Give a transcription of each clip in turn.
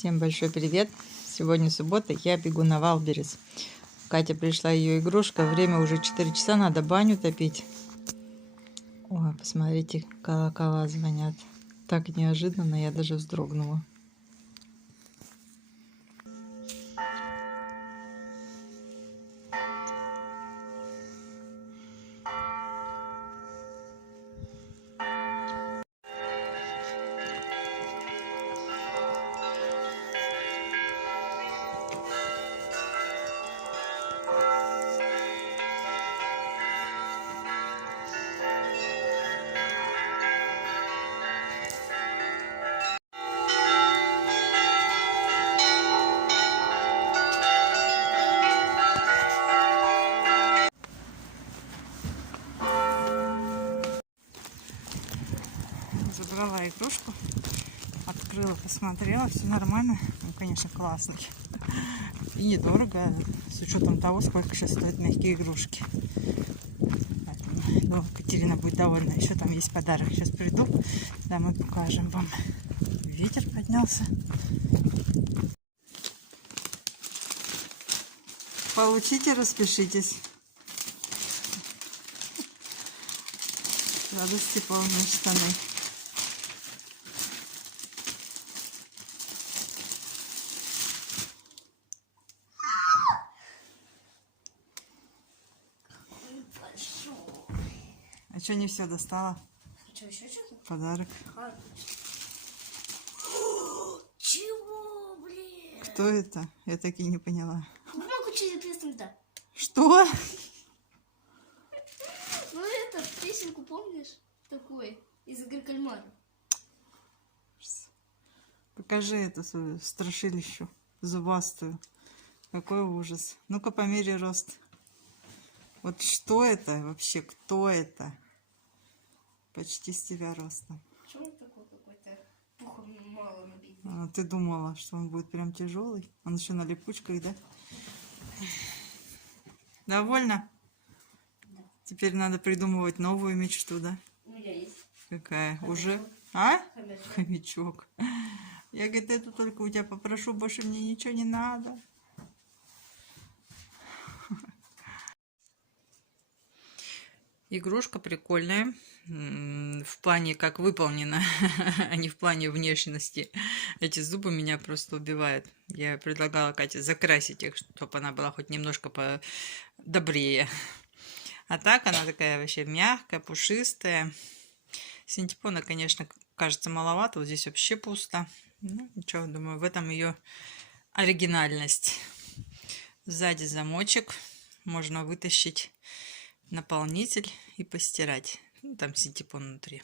Всем большой привет! Сегодня суббота, я бегу на Валберес. Катя пришла, ее игрушка. Время уже 4 часа, надо баню топить. Ой, посмотрите, колокола звонят. Так неожиданно, я даже вздрогнула. Забрала игрушку, открыла, посмотрела, все нормально. Ну, конечно, классный. И недорого, с учетом того, сколько сейчас стоят мягкие игрушки. Поэтому, думаю, Катерина будет довольна. Еще там есть подарок. Сейчас приду, домой покажем вам. Ветер поднялся. Получите, распишитесь. Радости полные штаны. А что не все достала? Что, еще что-то? Подарок. Чего, блин? Кто это? Я так и не поняла. Могу через песню-то. Что? Ну это, песенку помнишь? Такой, из игры кальмара. Покажи это свою страшилищу зубастую. Какой ужас. Ну-ка померяй рост. Вот что это вообще? Кто это? Почти с тебя ростом. Почему он такой какой-то пухом мало набитый? А, ты думала, что он будет прям тяжелый? Он еще на липучках, да? Довольно? Да. Теперь надо придумывать новую мечту, да? У меня есть. Какая? Хомячок. Уже? А? Хомячок. Хомячок. Я, говорит, это только у тебя попрошу, больше мне ничего не надо. Игрушка прикольная. В плане, как выполнена, а не в плане внешности. Эти зубы меня просто убивают. Я предлагала Кате закрасить их, чтобы она была хоть немножко подобрее. А так она такая вообще мягкая, пушистая. Синтепона, конечно, кажется маловато. Вот здесь вообще пусто. Ну, ничего, думаю, в этом ее оригинальность. Сзади замочек. Можно вытащить наполнитель и постирать. Ну, там синтепон внутри.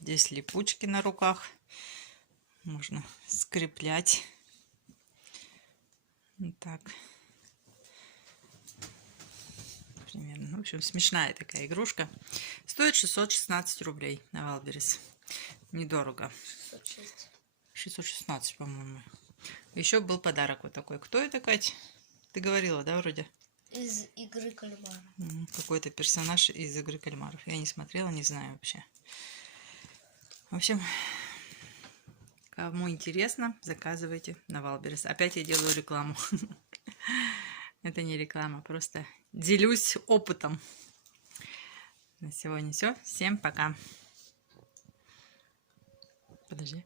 Здесь липучки на руках. Можно скреплять. Вот так. Примерно. В общем, смешная такая игрушка. Стоит 616 рублей на Валберес. Недорого. 606. 616, по-моему. Еще был подарок вот такой. Кто это, Кать? Ты говорила, да, вроде? Из игры кальмара. Какой-то персонаж из игры кальмаров. Я не смотрела, не знаю вообще. В общем, кому интересно, заказывайте на Валберес. Опять я делаю рекламу. Это не реклама, просто делюсь опытом. На сегодня все. Всем пока. Подожди.